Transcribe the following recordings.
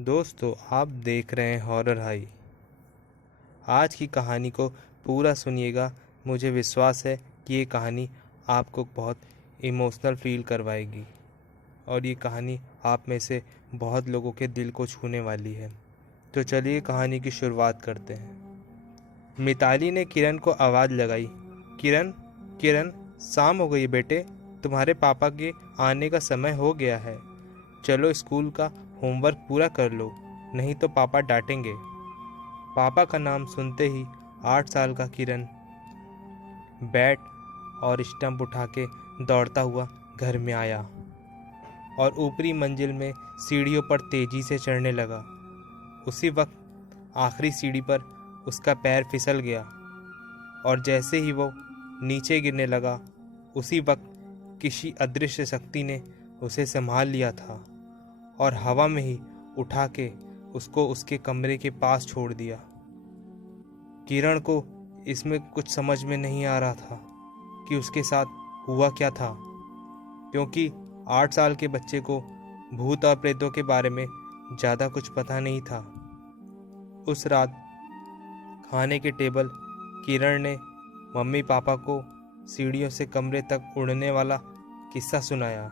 दोस्तों, आप देख रहे हैं हॉरर हाई। आज की कहानी को पूरा सुनिएगा। मुझे विश्वास है कि ये कहानी आपको बहुत इमोशनल फील करवाएगी और ये कहानी आप में से बहुत लोगों के दिल को छूने वाली है। तो चलिए कहानी की शुरुआत करते हैं। मिताली ने किरण को आवाज़ लगाई। किरण, किरण, शाम हो गई बेटे। तुम्हारे पापा के आने का समय हो गया है। चलो स्कूल का होमवर्क पूरा कर लो, नहीं तो पापा डांटेंगे। पापा का नाम सुनते ही 8 साल का किरण बैट और स्टंप उठा के दौड़ता हुआ घर में आया और ऊपरी मंजिल में सीढ़ियों पर तेजी से चढ़ने लगा। उसी वक्त आखिरी सीढ़ी पर उसका पैर फिसल गया और जैसे ही वो नीचे गिरने लगा, उसी वक्त किसी अदृश्य शक्ति ने उसे संभाल लिया था और हवा में ही उठा के उसको उसके कमरे के पास छोड़ दिया। किरण को इसमें कुछ समझ में नहीं आ रहा था कि उसके साथ हुआ क्या था, क्योंकि 8 साल के बच्चे को भूत और प्रेतों के बारे में ज़्यादा कुछ पता नहीं था। उस रात खाने के टेबल किरण ने मम्मी पापा को सीढ़ियों से कमरे तक उड़ने वाला किस्सा सुनाया,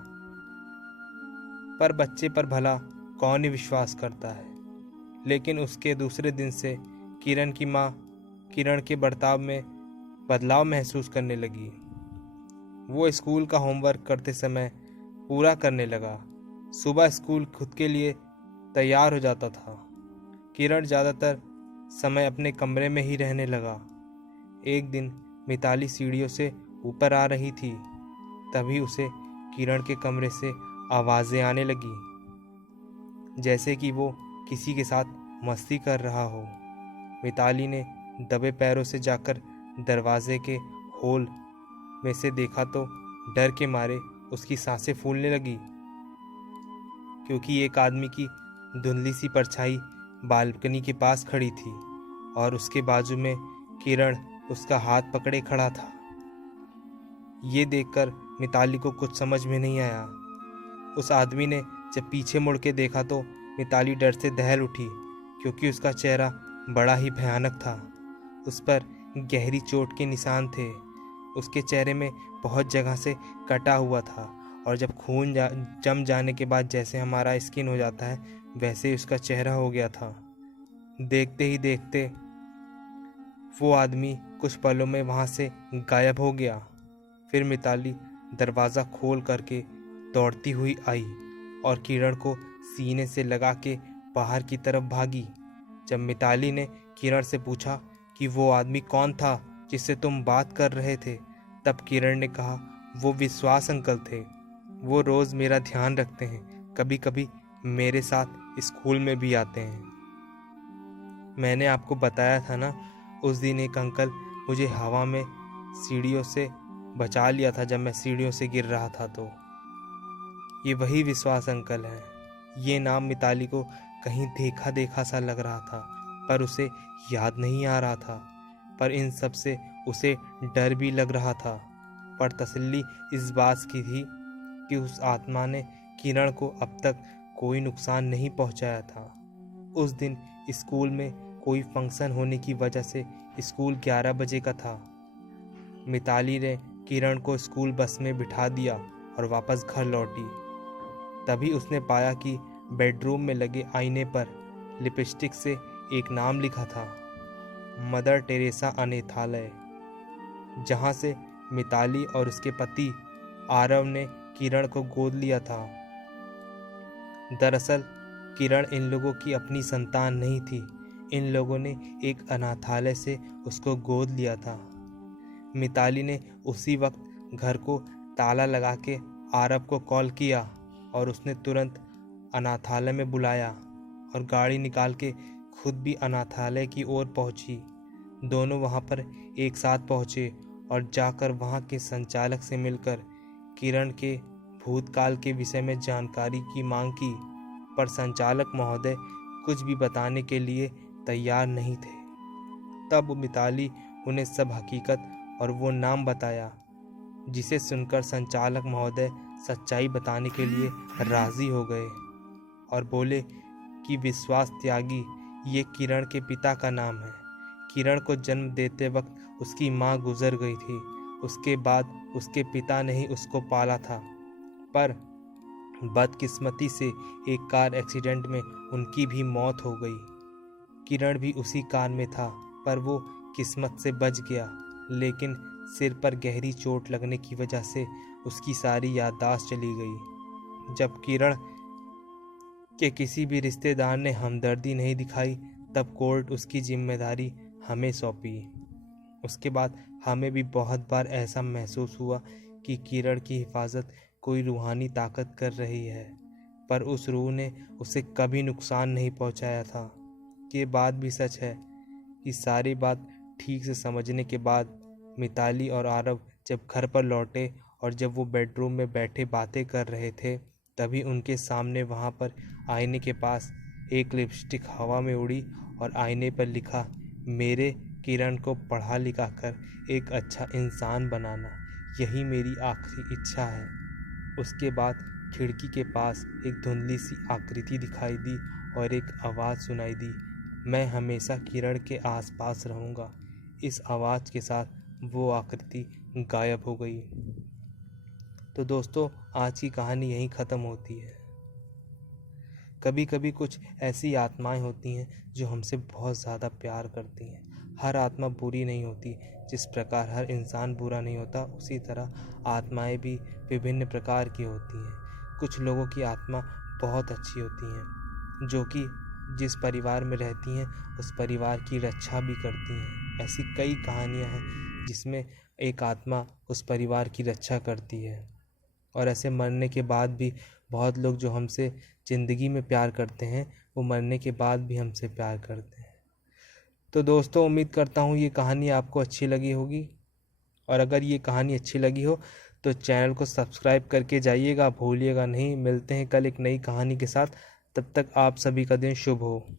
पर बच्चे पर भला कौन ही विश्वास करता है। लेकिन उसके दूसरे दिन से किरण की माँ किरण के बर्ताव में बदलाव महसूस करने लगी। वो स्कूल का होमवर्क करते समय पूरा करने लगा। सुबह स्कूल खुद के लिए तैयार हो जाता था। किरण ज़्यादातर समय अपने कमरे में ही रहने लगा। एक दिन मिताली सीढ़ियों से ऊपर आ रही थी, तभी उसे किरण के कमरे से आवाज़ें आने लगी, जैसे कि वो किसी के साथ मस्ती कर रहा हो। मिताली ने दबे पैरों से जाकर दरवाजे के होल में से देखा तो डर के मारे उसकी सांसें फूलने लगी, क्योंकि एक आदमी की धुंधली सी परछाई बालकनी के पास खड़ी थी और उसके बाजू में किरण उसका हाथ पकड़े खड़ा था। ये देखकर मिताली को कुछ समझ में नहीं आया। उस आदमी ने जब पीछे मुड़ के देखा तो मिताली डर से दहल उठी, क्योंकि उसका चेहरा बड़ा ही भयानक था। उस पर गहरी चोट के निशान थे। उसके चेहरे में बहुत जगह से कटा हुआ था और जब खून जम जाने के बाद जैसे हमारा स्किन हो जाता है, वैसे ही उसका चेहरा हो गया था। देखते ही देखते वो आदमी कुछ पलों में वहाँ से गायब हो गया। फिर मिताली दरवाज़ा खोल करके दौड़ती हुई आई और किरण को सीने से लगा के बाहर की तरफ भागी। जब मिताली ने किरण से पूछा कि वो आदमी कौन था जिससे तुम बात कर रहे थे, तब किरण ने कहा, वो विश्वास अंकल थे। वो रोज़ मेरा ध्यान रखते हैं, कभी कभी मेरे साथ स्कूल में भी आते हैं। मैंने आपको बताया था ना, उस दिन एक अंकल मुझे हवा में सीढ़ियों से बचा लिया था जब मैं सीढ़ियों से गिर रहा था। तो ये वही विश्वास अंकल हैं। ये नाम मिताली को कहीं देखा देखा सा लग रहा था, पर उसे याद नहीं आ रहा था। पर इन सब से उसे डर भी लग रहा था। पर तसल्ली इस बात की थी कि उस आत्मा ने किरण को अब तक कोई नुकसान नहीं पहुंचाया था। उस दिन स्कूल में कोई फंक्शन होने की वजह से स्कूल 11 बजे का था। मिताली ने किरण को स्कूल बस में बिठा दिया और वापस घर लौटी। तभी उसने पाया कि बेडरूम में लगे आईने पर लिपस्टिक से एक नाम लिखा था, मदर टेरेसा अनाथालय, जहाँ से मिताली और उसके पति आरव ने किरण को गोद लिया था। दरअसल किरण इन लोगों की अपनी संतान नहीं थी। इन लोगों ने एक अनाथालय से उसको गोद लिया था। मिताली ने उसी वक्त घर को ताला लगा के आरव को कॉल किया और उसने तुरंत अनाथालय में बुलाया और गाड़ी निकाल के खुद भी अनाथालय की ओर पहुंची। दोनों वहां पर एक साथ पहुंचे और जाकर वहां के संचालक से मिलकर किरण के भूतकाल के विषय में जानकारी की मांग की, पर संचालक महोदय कुछ भी बताने के लिए तैयार नहीं थे। तब मिताली उन्हें सब हकीकत और वो नाम बताया, जिसे सुनकर संचालक महोदय सच्चाई बताने के लिए राजी हो गए और बोले कि विश्वास त्यागी ये किरण के पिता का नाम है। किरण को जन्म देते वक्त उसकी माँ गुजर गई थी। उसके बाद उसके पिता ने ही उसको पाला था, पर बदकिस्मती से एक कार एक्सीडेंट में उनकी भी मौत हो गई। किरण भी उसी कार में था, पर वो किस्मत से बच गया, लेकिन सिर पर गहरी चोट लगने की वजह से उसकी सारी याददाश्त चली गई। जब किरण के किसी भी रिश्तेदार ने हमदर्दी नहीं दिखाई, तब कोर्ट उसकी जिम्मेदारी हमें सौंपी। उसके बाद हमें भी बहुत बार ऐसा महसूस हुआ कि किरण की हिफाजत कोई रूहानी ताकत कर रही है, पर उस रूह ने उसे कभी नुकसान नहीं पहुंचाया था। ये बात भी सच है कि सारी बात ठीक से समझने के बाद मिताली और आरव जब घर पर लौटे और जब वो बेडरूम में बैठे बातें कर रहे थे, तभी उनके सामने वहाँ पर आईने के पास एक लिपस्टिक हवा में उड़ी और आईने पर लिखा, मेरे किरण को पढ़ा लिखा कर एक अच्छा इंसान बनाना, यही मेरी आखिरी इच्छा है। उसके बाद खिड़की के पास एक धुंधली सी आकृति दिखाई दी और एक आवाज़ सुनाई दी, मैं हमेशा किरण के आसपास रहूँगा। इस आवाज़ के साथ वो आकृति गायब हो गई। तो दोस्तों, आज की कहानी यहीं ख़त्म होती है। कभी कभी कुछ ऐसी आत्माएं होती हैं जो हमसे बहुत ज़्यादा प्यार करती हैं। हर आत्मा बुरी नहीं होती। जिस प्रकार हर इंसान बुरा नहीं होता, उसी तरह आत्माएं भी विभिन्न प्रकार की होती हैं। कुछ लोगों की आत्मा बहुत अच्छी होती हैं, जो कि जिस परिवार में रहती हैं उस परिवार की रक्षा भी करती हैं। ऐसी कई कहानियां हैं जिसमें एक आत्मा उस परिवार की रक्षा करती है। और ऐसे मरने के बाद भी बहुत लोग जो हमसे ज़िंदगी में प्यार करते हैं, वो मरने के बाद भी हमसे प्यार करते हैं। तो दोस्तों, उम्मीद करता हूँ ये कहानी आपको अच्छी लगी होगी, और अगर ये कहानी अच्छी लगी हो तो चैनल को सब्सक्राइब करके जाइएगा, भूलिएगा नहीं। मिलते हैं कल एक नई कहानी के साथ। तब तक आप सभी का दिन शुभ हो।